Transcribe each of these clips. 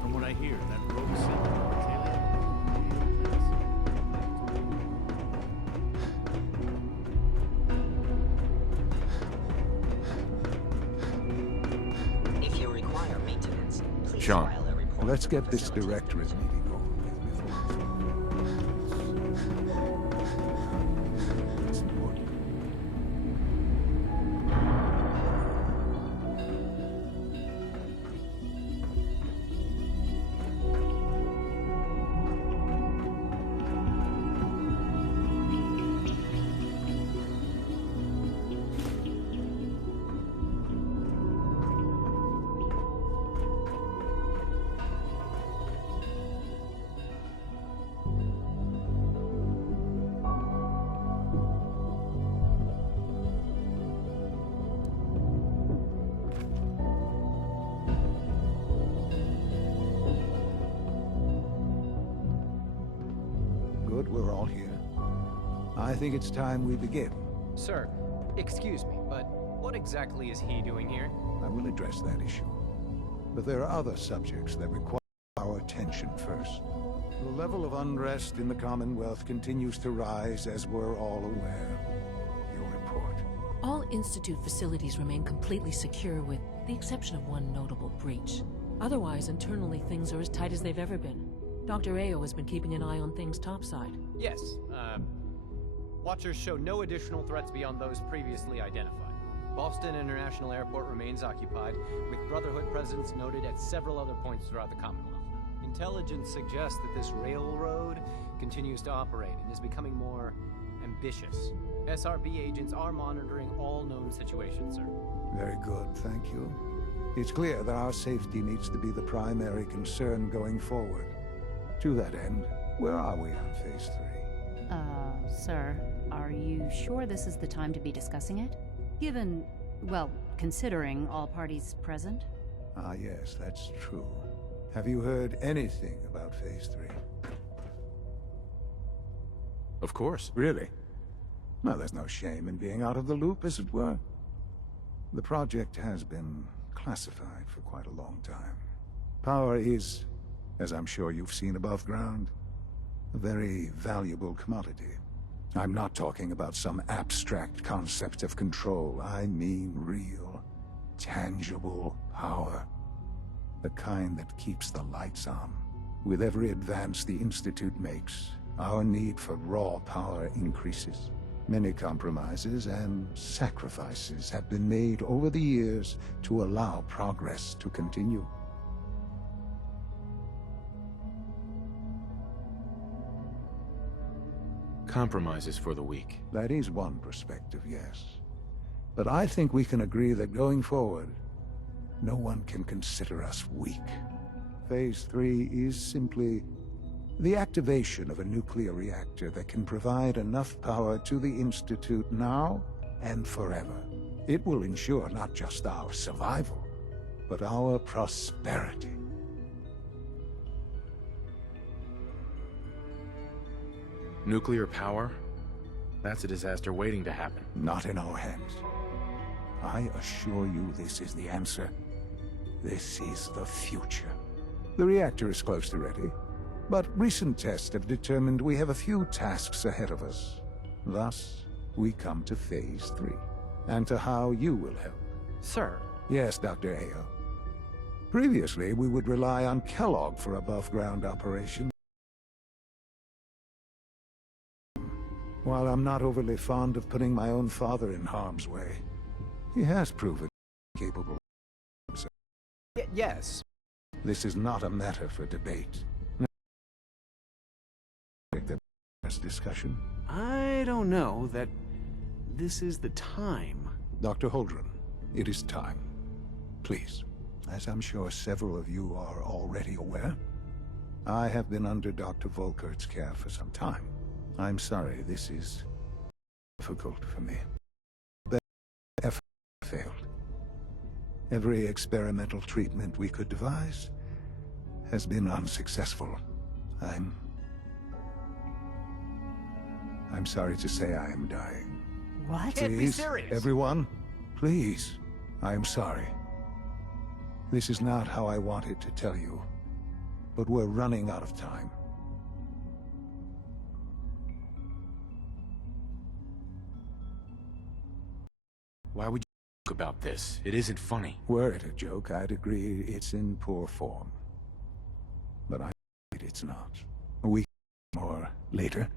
From what I hear, that rogue cell If you require maintenance, please Sean, file a report. let's get this directorate meeting over with It's important. Good, we're all here. I think it's time we begin. Sir, excuse me, but what exactly is he doing here? I will address that issue. But there are other subjects that require our attention first. The level of unrest in the Commonwealth continues to rise, as we're all aware. Your report. All Institute facilities remain completely secure with the exception of one notable breach. Otherwise, internally, things are as tight as they've ever been. Dr. Ao has been keeping an eye on things topside. Yes, Watchers show no additional threats beyond those previously identified. Boston International Airport remains occupied, with Brotherhood presence noted at several other points throughout the Commonwealth. Intelligence suggests that this railroad continues to operate and is becoming more ambitious. SRB agents are monitoring all known situations, sir. Very good, thank you. It's clear that our safety needs to be the primary concern going forward. To that end, where are we on Phase 3? Sir, are you sure this is the time to be discussing it? Given, well, considering all parties present? Ah, yes, that's true. Have you heard anything about Phase 3? Of course. Really? Well, there's no shame in being out of the loop, as it were. The project has been classified for quite a long time. Power is, as I'm sure you've seen above ground, a very valuable commodity. I'm not talking about some abstract concept of control. I mean real, tangible power. The kind that keeps the lights on. With every advance the Institute makes, our need for raw power increases. Many compromises and sacrifices have been made over the years to allow progress to continue. Compromises for the weak. That is one perspective, yes. But I think we can agree that going forward, no one can consider us weak. Phase 3 is simply the activation of a nuclear reactor that can provide enough power to the Institute now and forever. It will ensure not just our survival, but our prosperity. Nuclear power? That's a disaster waiting to happen. Not in our hands. I assure you this is the answer. This is the future. The reactor is close to ready, but recent tests have determined we have a few tasks ahead of us. Thus, we come to Phase 3, and to how you will help. Sir. Yes, Dr. Ao. Previously, we would rely on Kellogg for above-ground operations. While I'm not overly fond of putting my own father in harm's way, he has proven capable of himself. Yes. This is not a matter for debate. discussion? I don't know that this is the time. Dr. Holdren, it is time. Please, as I'm sure several of you are already aware, I have been under Dr. Volkert's care for some time. I'm sorry, this is difficult for me. The effort failed. Every experimental treatment we could devise has been unsuccessful. I'm sorry to say I am dying. What? Can't be Please, serious. everyone, please. I am sorry. This is not how I wanted to tell you, but we're running out of time. Why would you joke about this? It isn't funny. Were it a joke, I'd agree it's in poor form. But I'm afraid it's not. A week or later.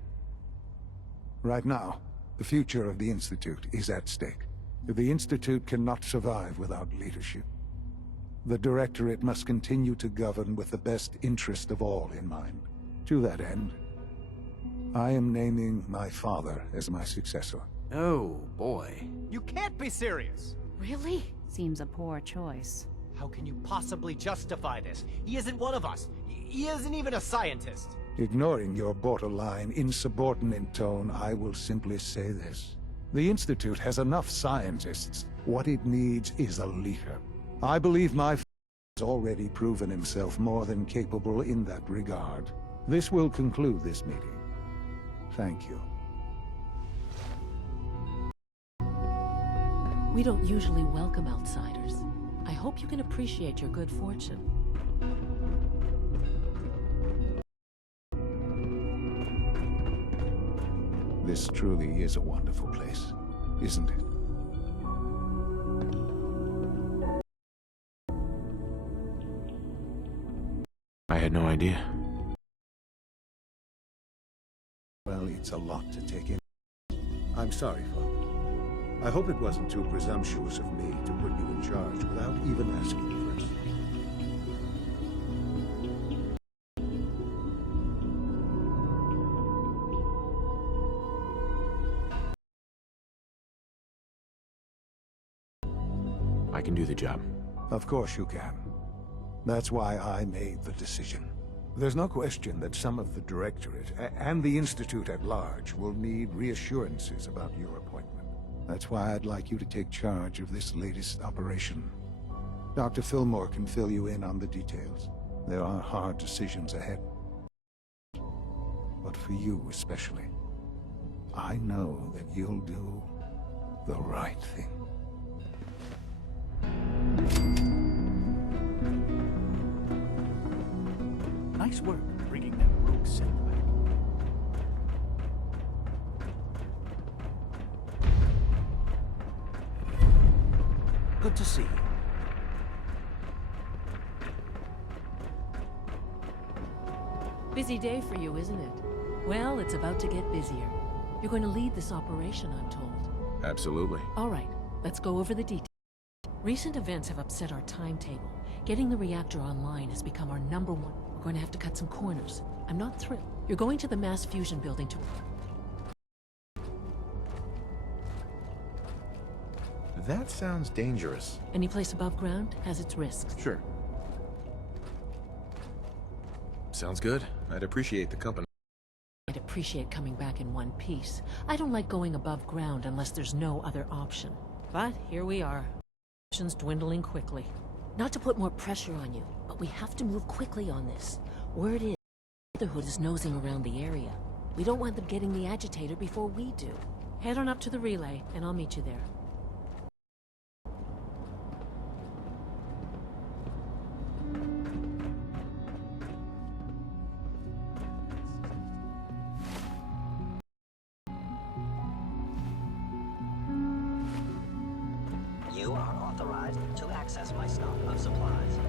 Right now, the future of the Institute is at stake. The Institute cannot survive without leadership. The Directorate must continue to govern with the best interest of all in mind. To that end, I am naming my father as my successor. Oh, boy. You can't be serious! Really? Seems a poor choice. How can you possibly justify this? He isn't one of us. He isn't even a scientist. Ignoring your borderline, insubordinate tone, I will simply say this. The Institute has enough scientists. What it needs is a leader. I believe my father has already proven himself more than capable in that regard. This will conclude this meeting. Thank you. We don't usually welcome outsiders. I hope you can appreciate your good fortune. This truly is a wonderful place, isn't it? I had no idea. Well, it's a lot to take in. I'm sorry, Father. I hope it wasn't too presumptuous of me to put you in charge without even asking you first. I can do the job. Of course you can. That's why I made the decision. There's no question that some of the Directorate and the Institute at large will need reassurances about your appointment. That's why I'd like you to take charge of this latest operation. Dr. Fillmore can fill you in on the details. There are hard decisions ahead. But for you especially, I know that you'll do the right thing. Nice work bringing that rogue signal back. Good to see you. Busy day for you, isn't it? Well, it's about to get busier. You're going to lead this operation, I'm told. Absolutely. All right, let's go over the details. Recent events have upset our timetable. Getting the reactor online has become our #1. We're going to have to cut some corners. I'm not thrilled. You're going to the mass fusion building to... That sounds dangerous. Any place above ground has its risks. Sure. Sounds good. I'd appreciate the company. I'd appreciate coming back in one piece. I don't like going above ground unless there's no other option. But here we are. Options dwindling quickly. Not to put more pressure on you, but we have to move quickly on this. Word is, Brotherhood is nosing around the area. We don't want them getting the agitator before we do. Head on up to the relay, and I'll meet you there. You are authorized to access my stock of supplies.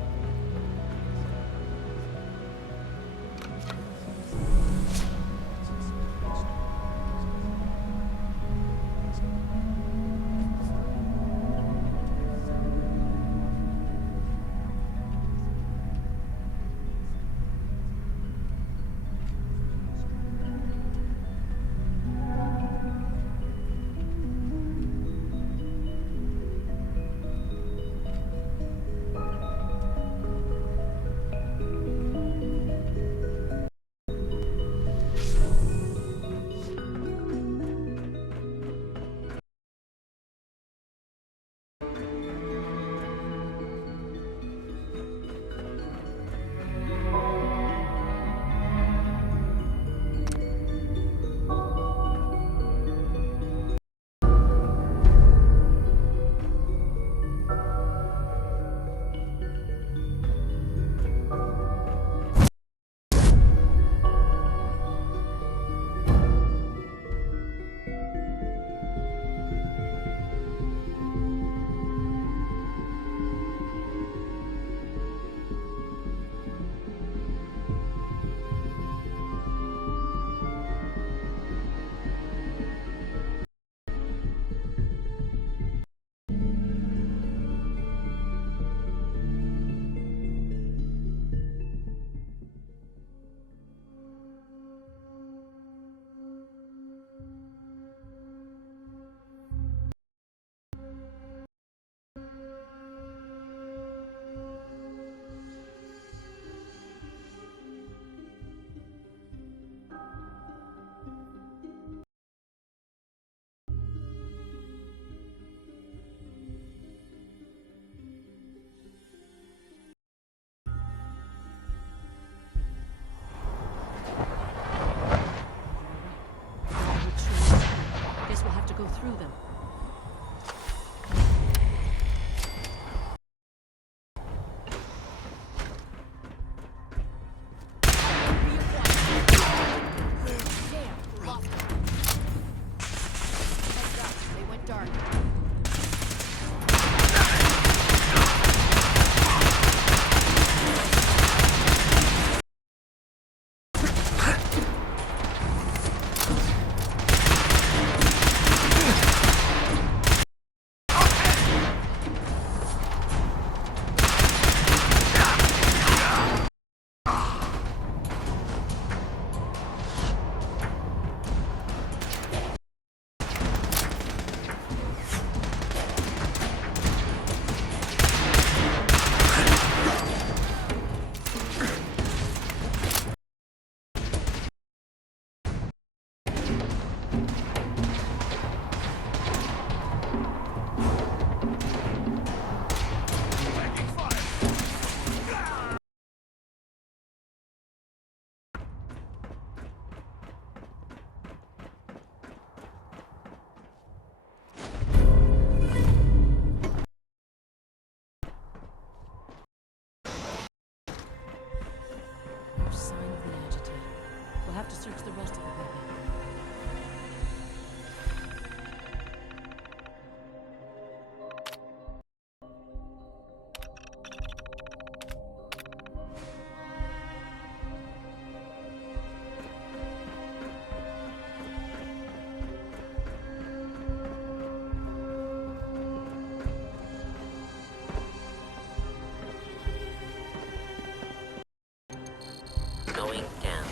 get dark. Sign of the agitator. We'll have to search the rest of the building. Going down.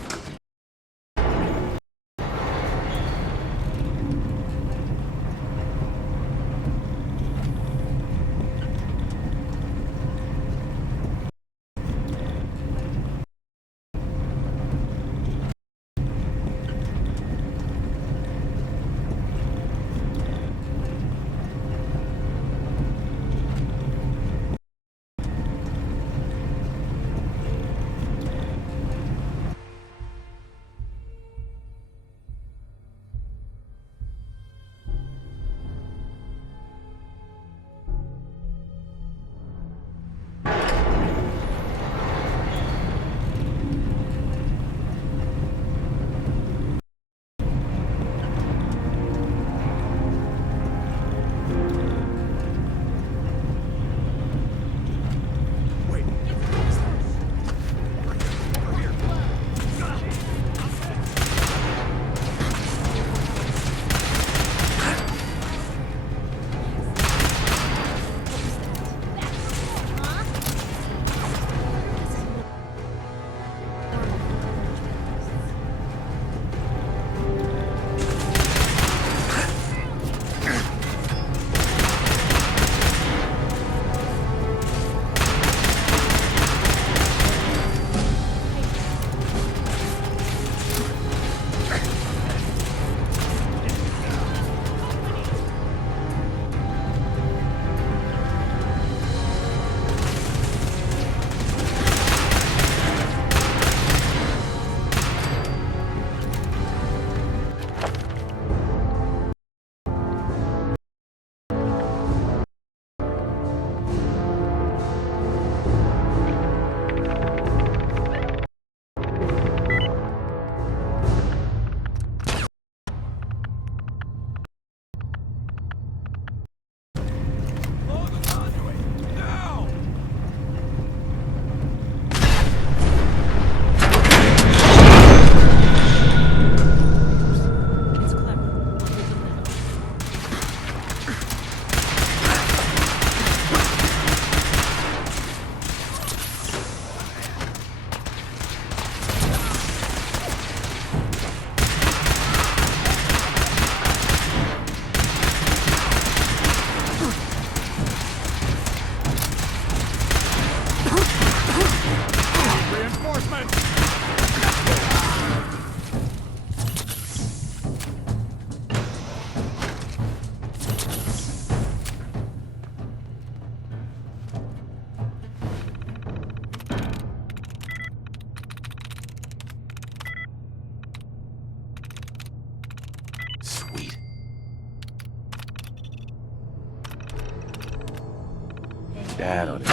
Dad on it.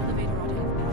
Elevator ought to have been.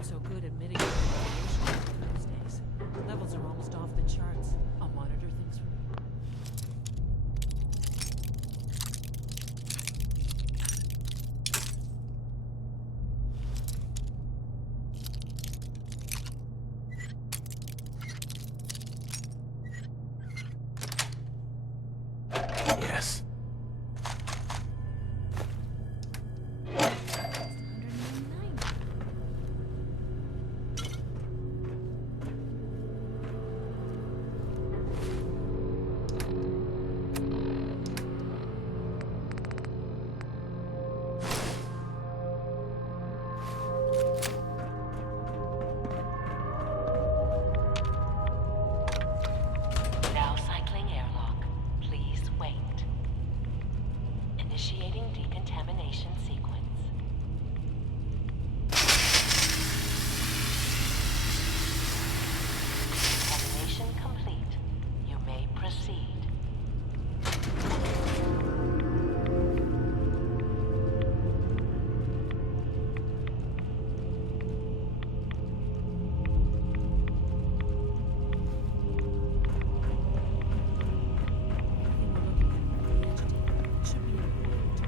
weren't so good at mitigating radiation in those days. Levels are almost off the charts. I'll monitor things from here. Yes. 190. Now cycling airlock. Please wait. Initiating decontamination sequence. Decontamination complete. You may proceed. Everything we're looking at vegetated. It should be important.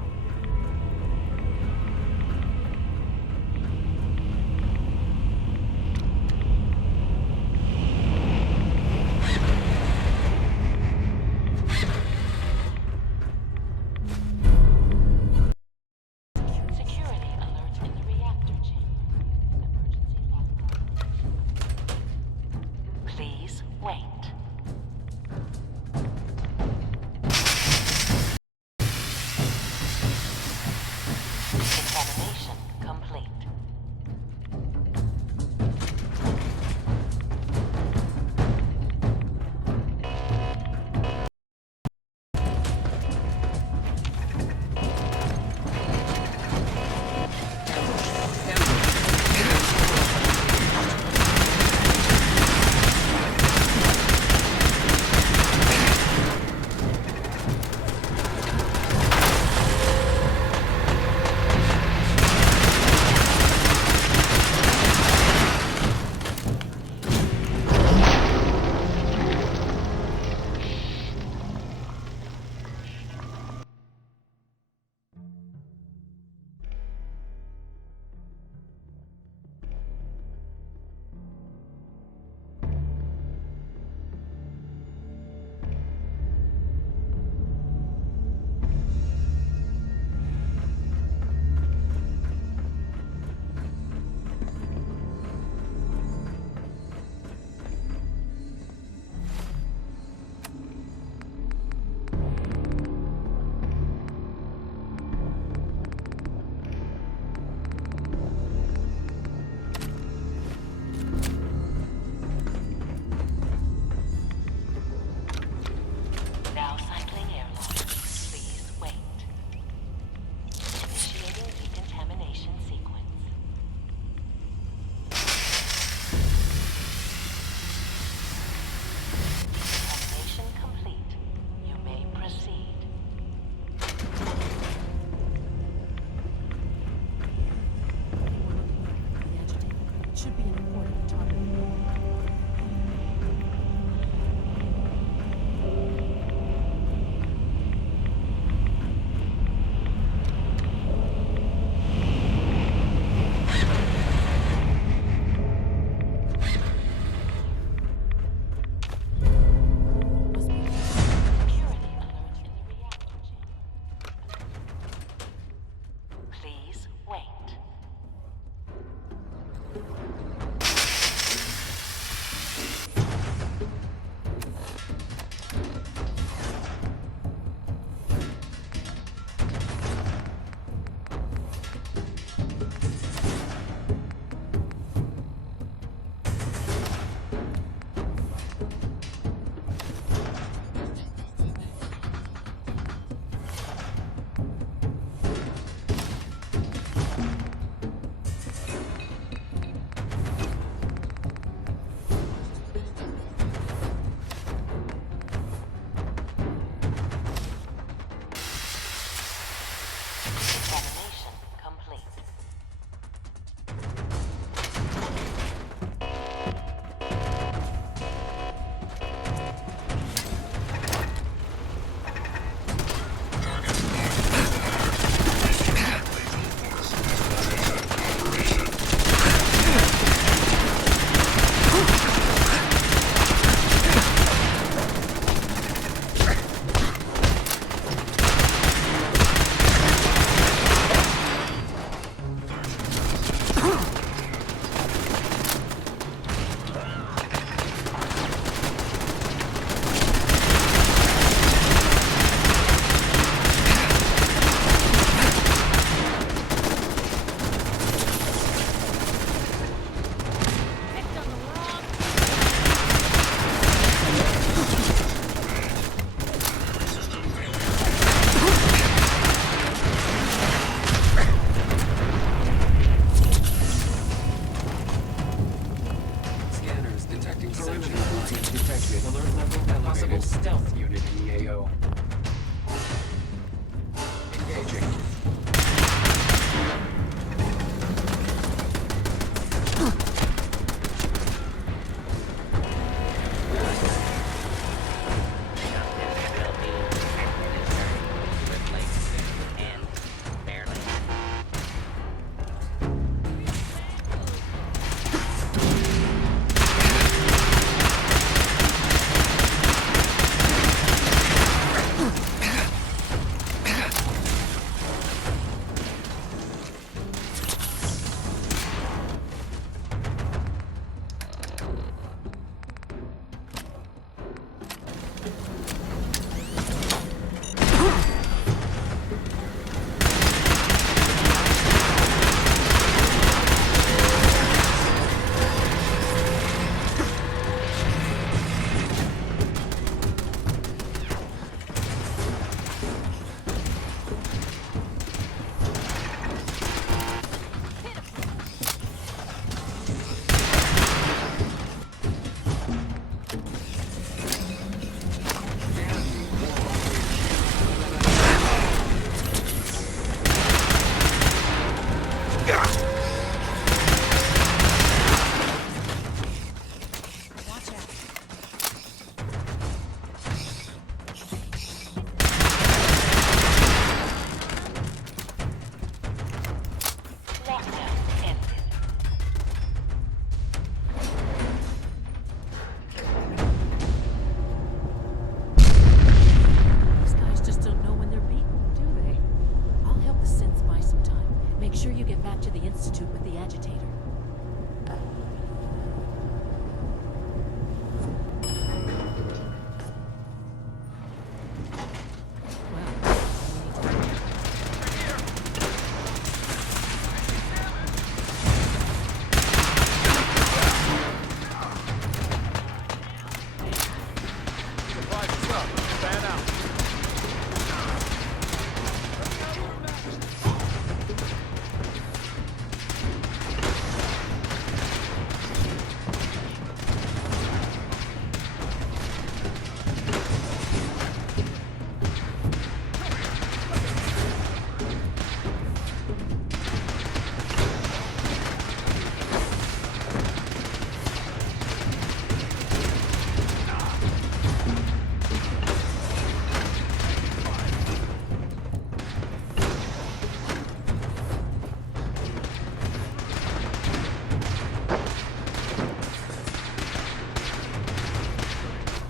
sure you get back to the Institute with the agitator.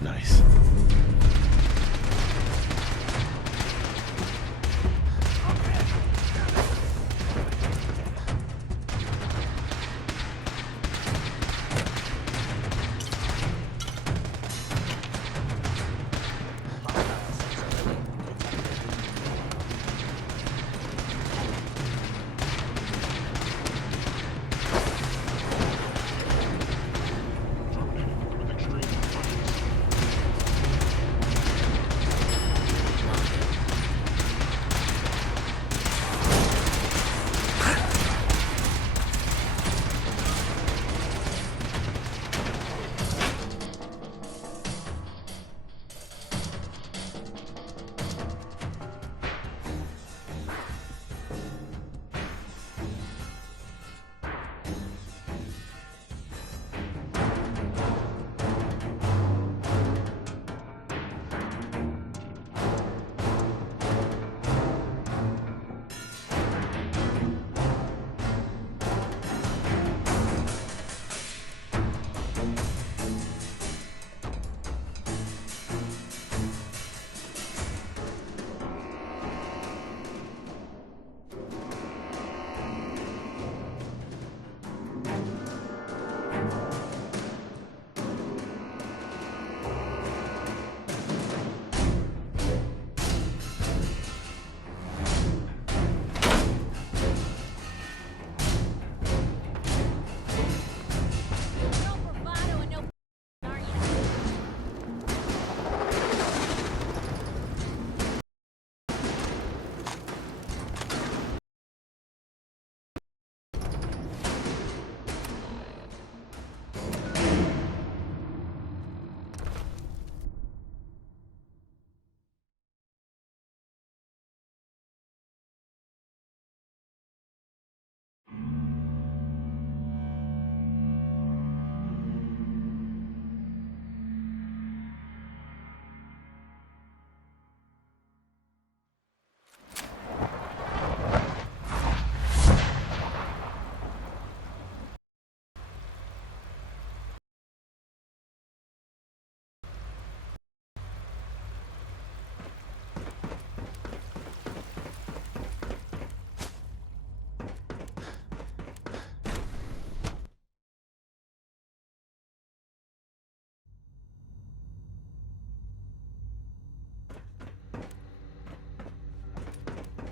Nice.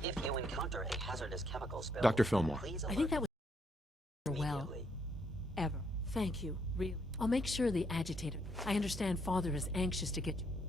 If you encounter a hazardous chemical spill, Dr. Fillmore. please I think that was well immediately. ever. Thank you, really. I'll make sure the agitator. I understand Father is anxious to get you.